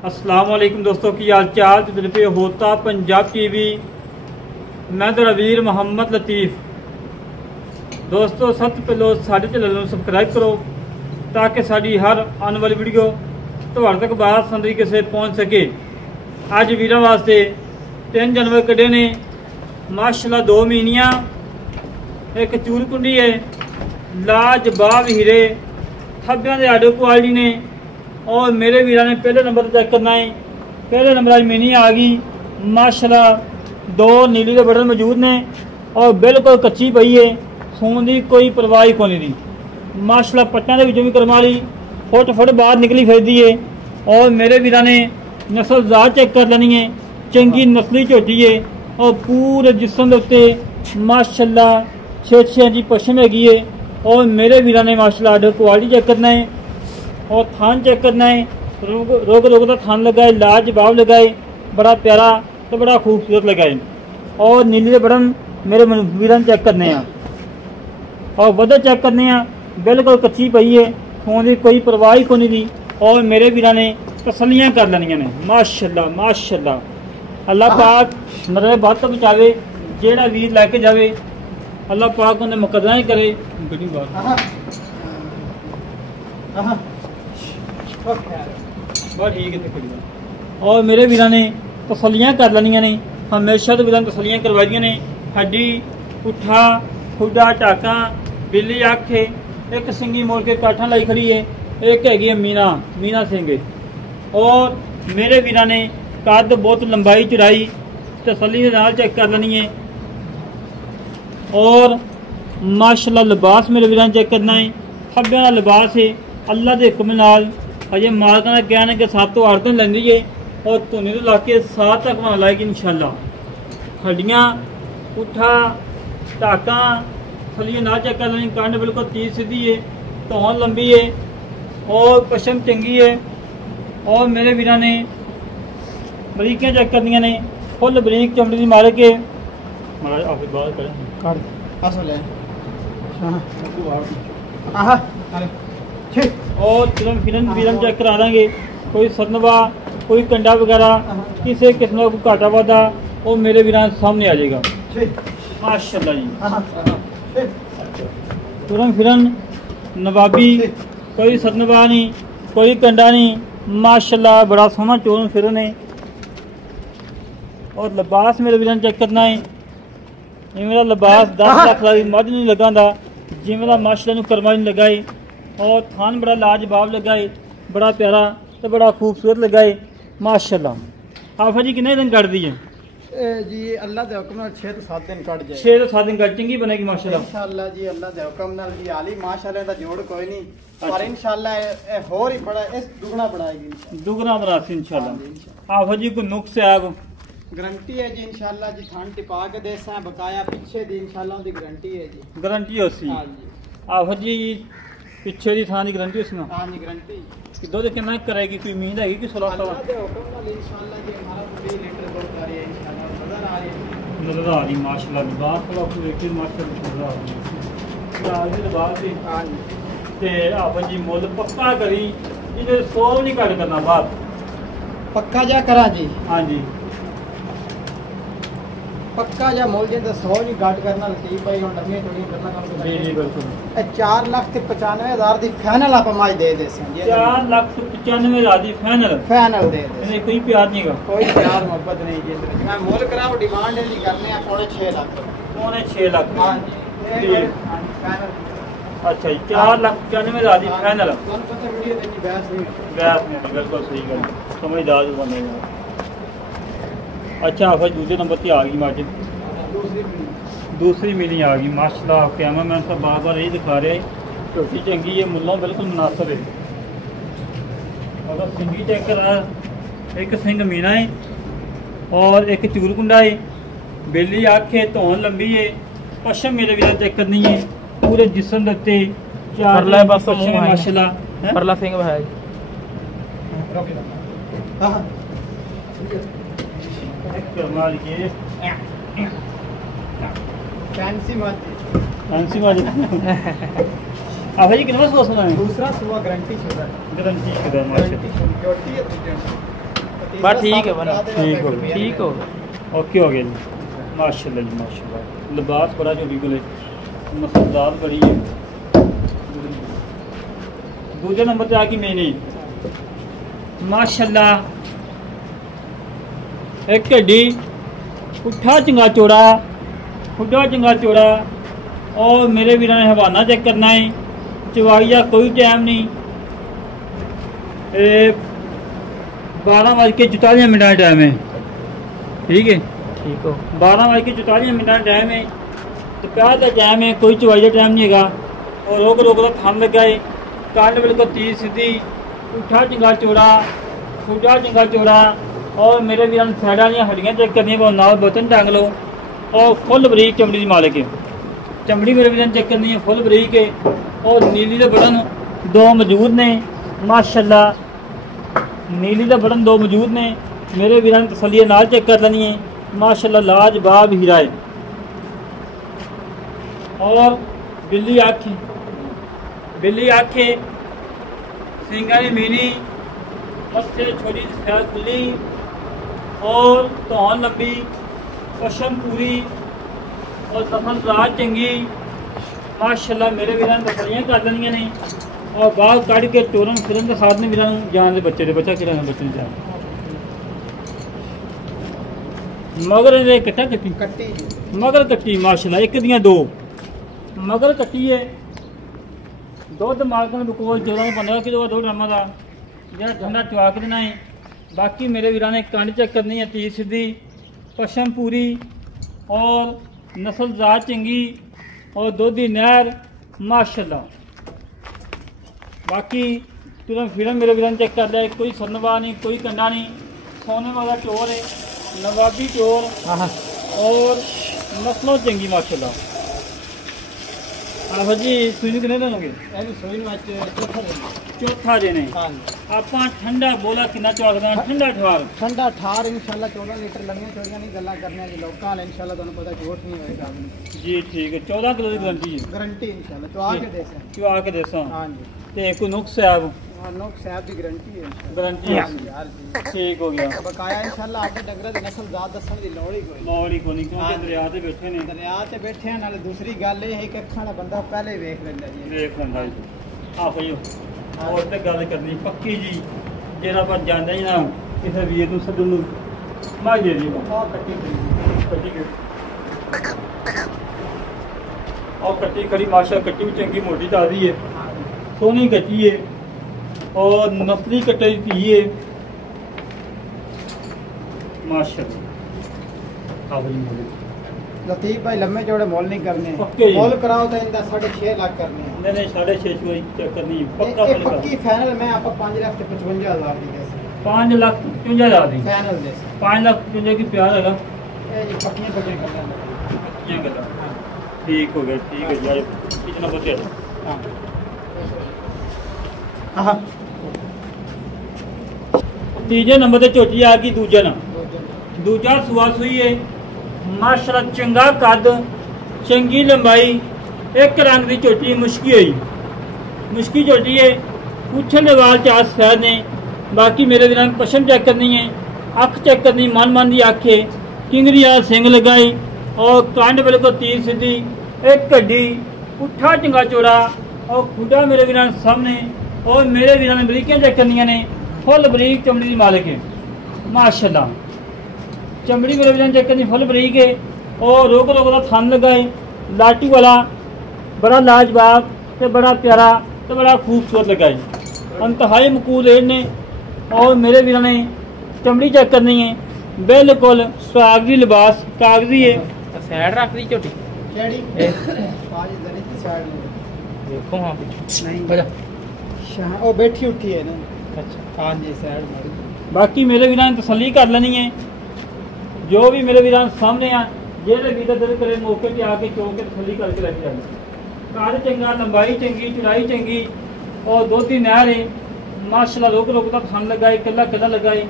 अस्सलाम वालेकुम दोस्तों की हाल चाल दिल पे होता पंजाब टीवी। मैं तो वीर मोहम्मद लतीफ़। दोस्तों सब तो पहले साढ़े चैनल को सबसक्राइब करो ताकि साड़ी हर आने वाली वीडियो तो तक बात संदरी किसे पहुँच सके। अज वीर वास्ते 3 जानवर कढ़े ने माशाल्लाह, 2 मीनियाँ, एक चूल कुंडी है, लाजवाब हीरे थब्बियां दे आडो क्वालिटी ने। और मेरे वीरा ने पहले नंबर पर चेक करना है। पहले नंबर आज मिनी आ गई माशाल्लाह, 2 नीली के बटन मौजूद ने और बिल्कुल कच्ची पई है, सून की कोई परवाह ही कोई नहीं माशाल्लाह। पट्टियां के विचों भी करवा ली, फुट बाहर निकली फिरती है। और मेरे वीरा ने नस्ल ज़ात चेक कर लेनी है, चंगी नस्ली झोटी है और पूरे जिस्म के उत्ते माशाल्लाह 6 इंची पश्चिम हैगी है। और मेरे वीरा ने माशाल्लाह आर्डर क्वालिटी चेक करना है और थान चेक करना है। रोग का थान लगाए, लाजवाब लगाए, बड़ा प्यारा तो बड़ा खूबसूरत लगाए। और नीली के बटन मेरे वीरा ने चेक करने हैं और वधे चेक करने हैं, बिल्कुल कच्ची पई है, खून की कोई परवाह ही कोई नहीं। और मेरे वीरा ने तसलियाँ कर लेनिया ने माशाल्लाह माशाल्लाह। अल्लाह पाक नरे बात तो बचावे, जेड़ा वीर लैके जावे अल्लाह पाक उन्हें मुकदरा ही करे। ठीक है। और मेरे वीरा ने तसलियाँ कर लेनिया ने, हमेशा तो वीरा तसलियाँ करवाई ने। हड्डी, पुट्ठा, खुडा, टाका, बिल्ली अख, एक सिंगी मोड़ के काठा लाई खड़ी है, एक हैगी मीना सिंह। और मेरे वीरा ने कद बहुत लंबाई चौड़ाई तसली के नाल चेक कर लेनी है। और माशाल्लाह लिबास मेरे वीरा ने चेक करना है, खब्बियां का लिबास है अल्लाह के हुक्म नाल। अजे मालका का कहना है कि 7 तो 8 दिन लेंदी है और धुनी तो ला के 7 तक बना लाएगी इंशाल्लाह। हड्डियाँ, पुट्ठा, टाका थलिए ना चेक कर लेनी, कंड बिल्कुल तीस सीधी है, धौन लंबी है और पश्चिम चंगी है। और मेरे वीरा ने बरीकियाँ चेक करनिया ने, फुल बरीक चमड़ी की मारे के और फिल्म चेक करा देंगे। कोई सतनवा, कोई कंडा वगैरह किसी किस्म का कोई घाटा वादा वो मेरे वीरा सामने आ जाएगा माशाल्लाह जी। तुरंत फिरन नवाबी, कोई सतनवा नहीं, कोई कंडा नहीं माशाल्लाह, बड़ा सोहना चोरन फिरन है। और लिबास मेरे वीरा चेक करना है, मेरा लिबास 10 लाख का मध नहीं लगा जिमें का माशाल्लाह करवा नहीं लगाए। और थान बड़ा लाजवाब लगाए, बड़ा प्यारा तो बड़ा खूबसूरत लगाए माशाल्लाह। आफा जी कितने दिन कट दी है जी? अल्लाह के हुक्म नाल 6 तो 7 दिन कट जाए। 6 तो 7 दिन कट चंगी बनेगी माशाल्लाह इंशाल्लाह जी। अल्लाह के हुक्म नाल जी आली माशाल्लाह दा जोड़ कोई नहीं, पर इंशाल्लाह होर ही बड़ा इस दुगना बनाएगी, दुगना बनासी इंशाल्लाह। आफा जी को नुक्स है आप गारंटी है जी इंशाल्लाह जी। थान टिपा के देसा बकाया पीछे दी इंशाल्लाह दी गारंटी है जी। गारंटी होसी? हां जी। आफा जी पीछे दी थान की गारंटी होसी ना? हां जी गारंटी। कि दूध कितना करेगी? कोई उम्मीद है कि 16 अल्लाह के हुक्म नाल इंशाल्लाह जी हमारा 20 लीटर दूध आ रही है इंशाल्लाह। नजर आ रही माशाल्लाह, लिबास थोड़ा आपको देखिए माशाल्लाह नजर आ रही है। आगे लिबास भी हां जी। ते आफा जी मुल पक्का करी इधर 100 नहीं कट करना बात पक्का जा करा जी। हां जी पक्का जा मोल जे 100 नहीं घट करना लतीफ भाई हुन लम्मी थोड़ी करना काम जी जी बिल्कुल। 4,95,000 दी फाइनल आप माई दे देसे जी। 4,95,000 दी फाइनल दे दे। कोई प्यार नहीं का, कोई प्यार मोहब्बत नहीं जी। मैं मोल कराओ डिमांड है जी करने हैं 6.5 लाख। 6.5 लाख? हां जी फाइनल। अच्छा जी 4,95,000 दी फाइनल। कौन पता वीडियो देनी बहस नहीं बिल्कुल सही गल, समझदार बनेगा। अच्छा आफा दूसरे नंबर पर आ गई मार्जिन, दूसरी मिनी आ गई माशाल्लाह। कैमरा मैन साहब बार बार यही दिखा रहे हैं, छोटी चंगी है, मुल्लों बिल्कुल मुनासिब है। अगर सिंगी चेक करा, एक सिंह मीना है और एक चूर कुंडा है, बेली अख है, धौन लंबी है, पश्चिम मेरे भी चेक करनी है। पूरे जिस्म के माशाल्लाह परला सिंह है। फैंसी आफा जी कितना सोचना है? दूसरा सुबह गारंटी गारंटी बस ठीक है बना ठीक हो गया। ठीक हो गया। ओके हो गया जी माशाल्लाह जी माशाल्लाह लिबास बड़ा जो बिल्कुल मसलदार बड़ी है दूसरे नंबर पे आके मैंने माशाल्लाह एक हड्डी उठा चंगा चौड़ा खुदा चंगा चौड़ा और मेरे वीर ने हवाना चेक करना है चवाई का कोई टाइम नहीं 12:44 का टाइम है ठीक है ठीक हो 12:44 का टाइम है दोपहर का टाइम है कोई चवाई का टाइम नहीं है और रोक रोक का थन लगा है कांड बिल्कुल तीर सीधी उठा चंगा चौड़ा खुदा चंगा चौड़ा और मेरे वीर ने साइडा दी हड्डियां चेक करनी नाल बतन टांग लो और फुल बरीक चमड़ी की मालिक है चमड़ी मेरे वीर ने चेक करनी है फुल बरीक है और नीली के बटन दो मौजूद ने माशाल्लाह नीली के बटन दो मौजूद ने मेरे वीर ने तसल्ली नाल चेक कर लेनी है माशाल्लाह लाजवाब हीरा है और बिल्ली आँखें सिंगा की मीनी मस्से छोटी सैर खुली और तौन लंबी पशम पूरी और नफल रात चंगी माशाल्लाह मेरे वीर ने तसलियाँ कर लेनिया ने और बाल कड़ के टोरन फिरन के साथ ने वीर जान दे बच्चे बच्चा कि बच्चे ने जान मगर कट्टा कट्टी मगर कट्टी माशाल्लाह एक दियां दो मगर कट्टी है दुध मालक ने कोल 14-15 किलो दो ड्रामा का जरा ठंडा चवा के देना है बाकी मेरे वीर ने कंड चेक करनी है तीर सीधी पशम पूरी और नस्ल जात चंगी और दूधी नहर माशाल्लाह बाकी तुरंत फिर मेरे वीर ने चेक कर लिया कोई सनवा नहीं कोई कंडा नहीं सोने वाला चोर है नवाबी चोर और नस्लों चंगी माशाल्लाह आहो जी सुई कितने दोगे चौथा देने आप ठंडा बोला कितना चौकदा ठंडा ठवार ठंडा ठार इंशाल्लाह 14 लीटर लंबियां चौड़ियां नहीं गल्ला करने की लोकां ने इंशाल्लाह ਤੁਹਾਨੂੰ पता झूठ नहीं होएगा जी ठीक है 14 किलो की गारंटी है गारंटी इंशाल्लाह चुआ के देसा हां जी ते कोई नुक्स है अब नुक्स है की गारंटी है गारंटी है यार जी ठीक हो गया बकाया इंशाल्लाह आपके डंगर दी नस्ल जात दसन दी लोड़ ही कोई नहीं क्योंकि दरिया ते बैठे ने दरिया ते बैठे नाल दूसरी गल ये है कि अखां दा बंदा पहले देख लेंदा जी देख लेंदा जी आ भईओ और ते गल करनी पक्की जी जेड़ा पर जांदा ही ना किसे वीर ਨੂੰ ਸੱਦਣ ਨੂੰ ਮਾਜੇ ਜੀ ਆ ਕੱਟੀ खड़ी माशा कट्टी भी चंगी मोटी ताजी है सोनी कच्ची है और नस्ली कट्टे की है माशाल्लाह लतीफ भाई लम्बे चौड़े मोल नहीं करने मोल कराओ तो इनका 6.5 लाख करने नहीं 6.5 चेक करनी पक्का पक्की फाइनल में आप 5,55,000 दी 5,55,000 दी फाइनल दे 5,55,000 की प्यार हैगा ये जी पक्कियां गल्ला ठीक हो गया ठीक है यार कितना बचे हां तीजे नंबर ते झोटी आ गई दूजा सुआ सुई है माशाल्लाह चंगा कद चंगी लंबाई एक रंग की झोटी मुश्की झोटी है पूछन दे वाल चार सफेद ने बाकी मेरे वीर पशम चेक करनी है अख चेक करनी मन की अख है किंगरी आ सिंग लगाई और कंड बिल्कुल तीर सीधी एक हड्डी उठा चंगा चौड़ा और खुदा मेरे वीर सामने और मेरे वीर ने बरीकियां चेक करनिया ने फुल बरीक चमड़ी की मालिक है माशाल्लाह चमड़ी मेरे वीर चेक करनी फुल बरीक है और रोक रोक का थन लगा है लाटी वाला बड़ा लाजवाब तो बड़ा प्यारा तो बड़ा खूबसूरत लगा है इंतहाई मकूल रेट ने और मेरे वीर ने चमड़ी चेक करनी है बिल्कुल कागजी लिबास कागजी है साइड रख दी झोटी केड़ी पाजी जरी की साइड देखो हां नहीं बजा ओ बैठी उठी है ना अच्छा हां जी साइड मारी बाकी मेरे वीर ने तसल्ली कर लेनी है जो भी मेरे वीर सामने आ जेड़े वीर दिल करे मौके पे आके चो के तसल्ली करके लेके जाए कार चंगा लंबाई चंगी चौड़ाई चंगी और दो तीन नहर है माशाल्लाह रोक रोक का थन लगाए कला लगाए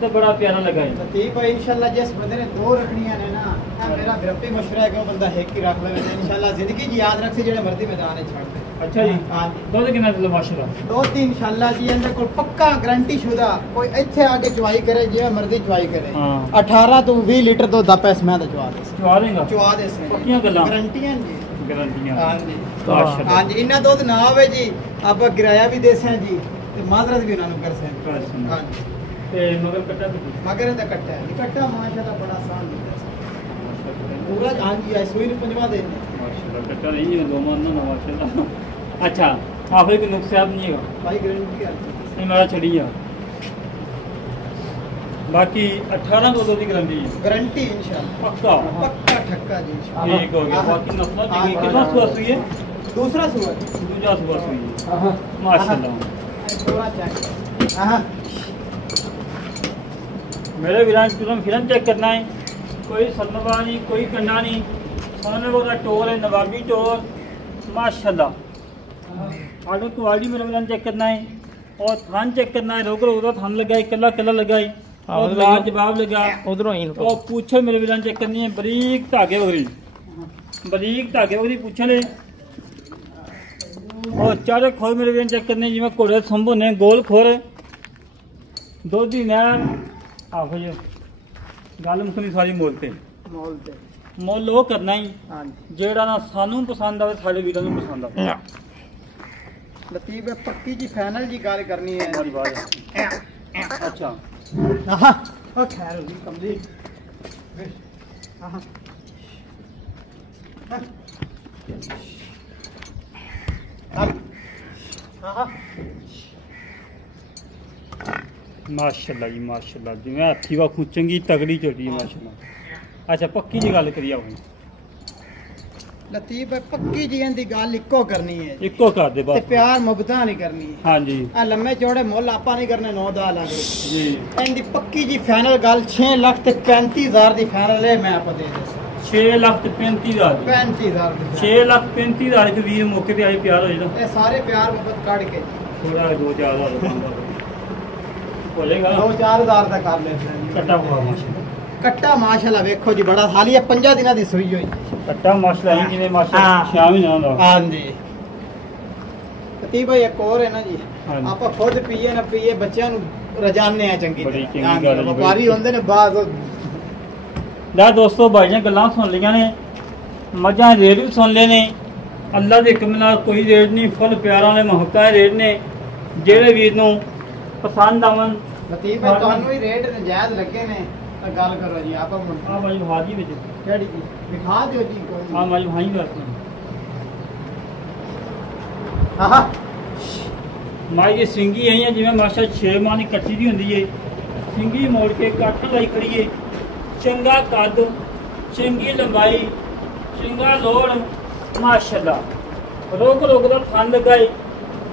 तो बड़ा प्यारा लगाए लतीफ भाई इंशाल्लाह जिस बंदे ने दो रखनियां ने ना मेरा ग्रप्पी मशवरा है कि वो बंदा एक ही रख ले इंशाल्लाह जिंदगी याद रख से जेड़े मर्जी मैदान में छड़ दे ਅੱਛਾ ਜੀ हाँ जी ਦੁੱਧ ਕਿੰਨਾ ਕਿਲੋ ਮਾਸ਼ਾਅੱਲਾ दुध इंशाल्लाह जी इनके कोल पक्का गारंटी शुदा कोई इत्थे आके चवाई करे जिवें मर्जी चवाई करे हाँ। 18 तो 20 लीटर दुध दा पैस मैं तो चवा दे ਚਵਾ ਦੇਗਾ चवा दे इसमें पक्कियां गल्लां गारंटियां जी ਗਾਰੰਟੀਆਂ हाँ जी माशाअल्लाह हाँ जी इन्ना दुध ना आवे जी आप किराया भी देसें जी ते माजरत भी उन्होंने कर सें कर सें। हाँ जी ਤੇ ਮਗਰ ਕੱਟਾ ਵੀ मगर इनका कट्टा है कट्टा माशाल्लाह बड़ा आसान है पूरा हाँ जी आई सुई ने पंजवा देने ਮਾਸ਼ਾਅੱਲਾ ਕੱਟਾ ਨਹੀਂ ਹੈ ਦੋ ਮਨ ਨਾ ਮਾਸ਼ਾਅੱਲਾ ਅੱਛਾ ਆਖਰੀ ਕੋਈ ਨੁਕਸਾਨ ਨਹੀਂ ਹੈਗਾ भाई गारंटी है ਇਹ ਮੇਰਾ ਛੜੀ ਆ ਬਾਕੀ 18 ਕਿਲੋ ਦੀ ਗਾਰੰਟੀ ਹੈ गारंटी इंशाल्लाह ਪੱਕਾ पक्का ठक्का जी इंशाल्लाह ਠੀਕ ਹੋ ਗਿਆ ਬਾਕੀ ਨਸਲਾਂ ਚੰਗੀ ਕਿੰਨਾ ਸੁਆ ਸੂਈ ਹੈ दूसरा सुअर ਦੂਜਾ ਸੁਆ ਸੂਈ ਹੈ हाँ ਮਾਸ਼ਾਅੱਲਾ पूरा चेक हाँ मेरे वीरान तुरंत फिर चेक करना है कोई सलमवा नहीं कोई कंडा नहीं सोने का टोर है नवाबी टोर माशाल्लाह आगे क्वालिटी मेरे वीरान चेक करना है और थान चेक करना है रोक रोक थान लगाए कला कला लगाए और लाजवाब लगा उधरों ही और पूछे मेरे वीरान चेक करनी है बरीक धागे वगरी पूछे ले और चारे खोर मेरे वीरान चेक करने जिवें घोड़े संभो ने गोल खोर दोधी नहर आखो जी गल मुकनी सारी मोल ते मोल दे मुल वो करना ही हाँ जी जेड़ा ना सानू पसंद आवे सारे वीरां नू पसंद आवे लतीफ है पक्की जी फाइनल जी गल करनी है हमारी बात है। अच्छा हाँ ओ खैर होगी कंप्लीट हाँ हाँ माशाल्लाह जी माशाल्लाह जिवें हथी वाखू चंगी तगड़ी चोटी है माशाल्लाह अच्छा पक्की जी गल करिए आपण लतीफ है पक्की जी इनकी गल इको करनी है इको कर दे ते बस प्यार मुहब्बत नहीं करनी है हाँ जी आ लम्बे चौड़े मुल आपा नहीं करने 9-10 लाख जी इनकी पक्की जी फाइनल गल 6 लाख ते 35,000 दी फाइनल है मैं आपको दे दे 6,35,000 35,000 दी 6,35,000 के वीर मौके पे आए प्यार हो जाए ये सारे प्यार मुहब्बत काट के थोड़ा 2-4 हज़ार हो जाएगा 2-4,000 तक कर ले कट्टा हुआ माशाल्लाह कट्टा माशाल्लाह वेखो जी बड़ा हाली है 5 दिना दी सुई होई कट्टा माशाल्लाह ही जिवें माशाल्लाह हाँ। 6 महीना दा हां जी लतीफ भाई एक और है ना जी हाँ जी। आप खुद पिए ना पिए बच्चों रजाने हैं चंगी बड़ी चंगी हाँ जी, गल है जी, व्यापारी बड़ी होंदे ने बाद ला दोस्तों भाई ने गल्लां सुन लिया ने मजा रेट भी सुन ले ने अल्लाह दे हुक्म नाल कोई रेट नहीं फुल प्यारा ने मोहब्बत रेट ने जेड़े वीर नूं पसंद आवन लतीफ भाई ਤੁਹਾਨੂੰ ਹੀ ਰੇਟ ਨਜਾਇਜ਼ ਲੱਗੇ ਨੇ ਤਾਂ ਗੱਲ ਕਰੋ ਜੀ ਆਪਾਂ हां भाई हाजी विच ਕਿਹੜੀ ਜੀ ਦਿਖਾ ਦਿਓ ਜੀ ਕੋਈ हां भाई भाई बस ਆਹਾ माई की सिंगी आई है जिवें माशा 6 माह की कट्टी दी हुंदी है सिंगी मोड़ के कट लाई खड़ी है चंगा कद चंगी लंबाई चंगा लोड़ माशाल्लाह रोक रोक दा थन लगाए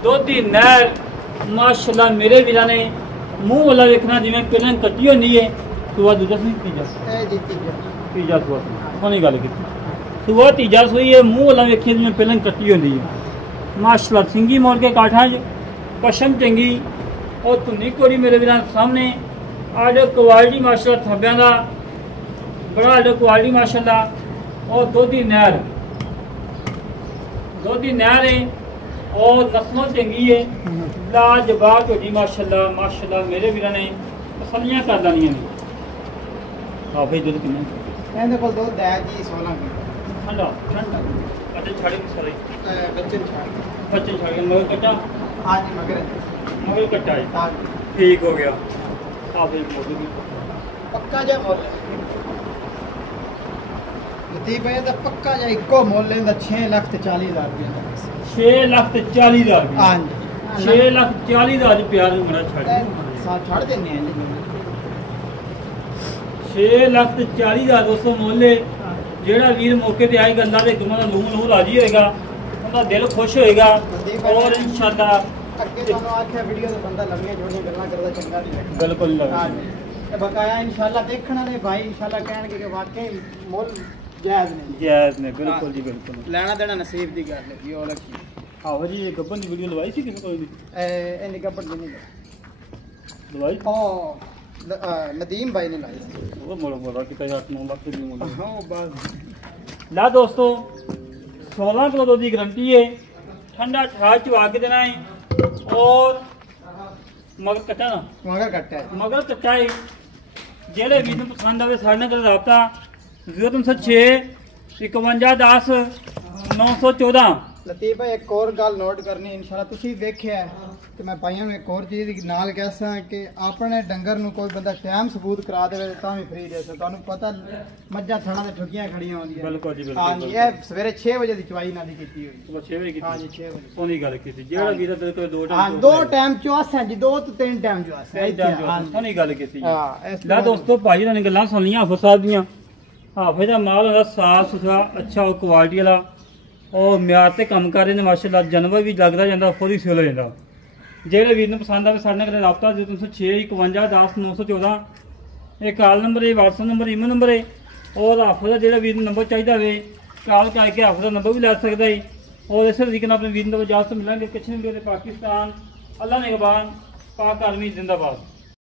दुध दी नहर माशाल्लाह मेरे वीरां ने मुंह वाला देखना जिवें पहले कट्टी होंदी है सुआ दूजा सी तीजा ਇਹ ਜੀ तीजा सुआ सोनी गल की सुआ तीजा सुई है मुंह वाला वेखिए जिवें पहले कट्टी होंदी है माशाल्लाह सिंगी मोड़ के काठा पशम चंगी और धुनी कोरी मेरे वीरां सामने आडो क्वालिटी माशाल्लाह थब्बियां दा बड़ा आडो क्वालिटी माशाल्लाह और दुध दी नहर है और नस्लों चंगी है लाजवाब होगी माशाल्लाह माशाल्लाह मेरे वीरां ने तसल्लियां कर लानियां ने हाँ भाई दुध किन्ना ਇਹਦੇ ਕੋਲ ਦੁੱਧ ਹੈ ਜੀ 16 ਕਿਲੋ ठंडा ਠੰਡਾ अच्छा छाड़ी सारे ਬੱਚੇ ਨੂੰ ਛੱਡ बच्चे छाड़ के मगर कट्टा ਹਾਂ ਜੀ ਮਗਰ मगर कट्टा है ਹਾਂ ठीक हो गया हाँ भाई मोदी भी ਪੱਕਾ ਜਿਹਾ ਮੁੱਲ ਲਤੀਫ ਭਾਈ ਦਾ ਪੱਕਾ ਜਿਹਾ ਇੱਕੋ ਮੁੱਲ ਇਹਦਾ 6,40,000 ਰੁਪਏ 6,40,000 ਹਾਂ ਜੀ 6,40,000 प्यार मेरा छाड़ ਸਾਥ ਛੱਡ ਦਿੰਨੇ ਆ ਜੀ 6,40,000 दोस्तों मोले जेड़ा वीर मौके ते आएगा अल्लाह दे हुक्म नाल लूह लूह राजी होएगा उनका दिल खुश होएगा और इंशाअल्लाह ਅੱਗੇ ਤੁਹਾਨੂੰ ਆਖਿਆ ਵੀਡੀਓ ਤੇ ਬੰਦਾ ਲੰਮੀਆਂ ਜੋੜੀਆਂ ਗੱਲਾਂ ਕਰਦਾ ਚੰਗਾ ਨਹੀਂ ਲੱਗਦਾ बिल्कुल ਹਾਂ लगा ਜੀ ਤੇ ਬਕਾਇਆ ਇਨਸ਼ਾਅੱਲਾ ਦੇਖਣ ਵਾਲੇ ਭਾਈ ਇਨਸ਼ਾਅੱਲਾ ਕਹਿਣਗੇ ਕਿ ਵਾਕਈ ਮੁੱਲ ਜਾਇਜ਼ ਨਹੀਂ जायज ने बिल्कुल जी बिल्कुल ਲੈਣਾ ਦੇਣਾ ਨਸੀਬ ਦੀ ਗੱਲ ਹੈ ਜੀ ਉਹ ਲੱਗੀ आहो जी ये गब्बन की वीडियो लवाई सी कि कोई नहीं ਇਹ ਨਿੱਕਾ ਪੜ ਨਹੀਂ लवाई ਉਹ ਨਦੀਮ ਭਾਈ ਨੇ ਲਾਈ ਸੀ वो मोड़ा मोड़ा कितना 8-9 लाख की मोड़ा ਹਾਂ ਬਸ ला दोस्तों 16 किलो दूध की गारंटी है ठंडा ठा चुवा के देना है और मगर कट्टा ना मगर कट्टा है मगर कट्टा है जेड़े भी ਨੂੰ ਪਸੰਦ ਆਵੇ ਸਾਡੇ ਨਾਲ ਰਾਬਤਾ 0306 51 10 914 ਲਤੀਫ ਭਾਈ ਇੱਕ ਹੋਰ ਗੱਲ ਨੋਟ ਕਰਨੀ ਇਨਸ਼ਾਅੱਲਾ ਤੁਸੀਂ ਵੇਖਿਆ ਕਿ ਮੈਂ ਭਾਈਆਂ ਨੂੰ ਇੱਕ ਹੋਰ ਚੀਜ਼ ਨਾਲ ਕਹਿਸਾਂ ਕਿ ਆਪਣੇ ਡੰਗਰ ਨੂੰ ਕੋਈ ਬੰਦਾ ਟਾਈਮ ਸਬੂਤ ਕਰਾ ਦੇਵੇ ਤਾਂ ਵੀ ਫ੍ਰੀ ਦੇ ਸਕਦਾ ਤੁਹਾਨੂੰ ਪਤਾ ਮੱਝਾਂ ਥਣਾ ਤੇ ਠੁਕੀਆਂ ਖੜੀਆਂ ਹੁੰਦੀਆਂ ਬਿਲਕੁਲ ਜੀ ਬਿਲਕੁਲ ਹਾਂਜੀ ਇਹ ਸਵੇਰੇ 6 ਵਜੇ ਦੀ ਚਵਾਈ ਨਾਲ ਦੀ ਕੀਤੀ ਹੋਈ ਸੁਬਹ 6 ਵਜੇ ਕੀਤੀ ਹਾਂਜੀ 6 ਵਜੇ ਸੋਹਣੀ ਗੱਲ ਕੀਤੀ ਜਿਹੜਾ ਵੀਰ ਤੇਰੇ ਕੋਲ ਦੋ ਹਾਂ ਟਾਈਮ ਦੋ ਟਾਈਮ ਚੁਆਸਾਂ ਜੀ 2 ਤੋਂ 3 ਟਾਈਮ ਚੁਆਸਾਂ ਸੋਹਣੀ ਗੱਲ ਕੀਤੀ ਹਾਂ ਇਸ ਲੈ ਦੋਸਤੋ ਭਾਈ ਨੇ ਗੱਲਾਂ ਸੁਣ ਲੀਆਂ ਹਾਫਿਜ਼ ਸਾਹਿਬ ਦੀਆਂ ਹਾਫਿਜ਼ ਦਾ ਮਾਲ ਹੁੰਦਾ ਸਾਫ ਸੁਥਰਾ ਅੱਛਾ ਉਹ ਕੁਆਲਿਟੀ ਵਾਲਾ ਉਹ ਮਿਆਰ ਤੇ ਕੰਮ ਕਰ ਰਹੇ ਨੇ ਮਾਸ਼ਾਅੱਲਾ ਜਾਨਵਰ ਵੀ ਲੱਗਦਾ ਜਾਂਦਾ ਫੁੱਲੀ ਸੇਲ ਹੋ ਜਾਂਦਾ ਜਿਹੜੇ ਵੀਰ ਨੂੰ ਪਸੰਦ ਆਵੇ ਸਾਡੇ ਨਾਲ ਕਰੇ ਰਾਬਤਾ 0306 51 10 914 ਇਹ ਕਾਲ ਨੰਬਰ ਹੈ WhatsApp ਨੰਬਰ ਈਮੇਲ ਨੰਬਰ ਹੈ ਔਰ ਹਾਫਿਜ਼ ਦਾ ਜਿਹੜਾ ਵੀਰ ਨੂੰ ਨੰਬਰ ਚਾਹੀਦਾ ਹੋਵੇ ਕਾਲ ਕਰਕੇ ਹਾਫਿਜ਼ ਦਾ ਨੰਬਰ ਵੀ ਲੈ ਸਕਦਾ ਹੈ ਔਰ ਇਸੇ ਤਰੀਕੇ ਨਾਲ ਆਪਣੇ ਵੀਰ ਨੂੰ ਇਜਾਜ਼ਤ ਮਿਲਾਂਗੇ ਕਿਛਨ ਵੀਡੀਓ ਦੇ ਪਾਕਿਸਤਾਨ ਅੱਲਾ ਨਿਗਹਬਾਨ ਪਾਕ ਆਰਮੀ ਜ਼ਿੰਦਾਬਾਦ।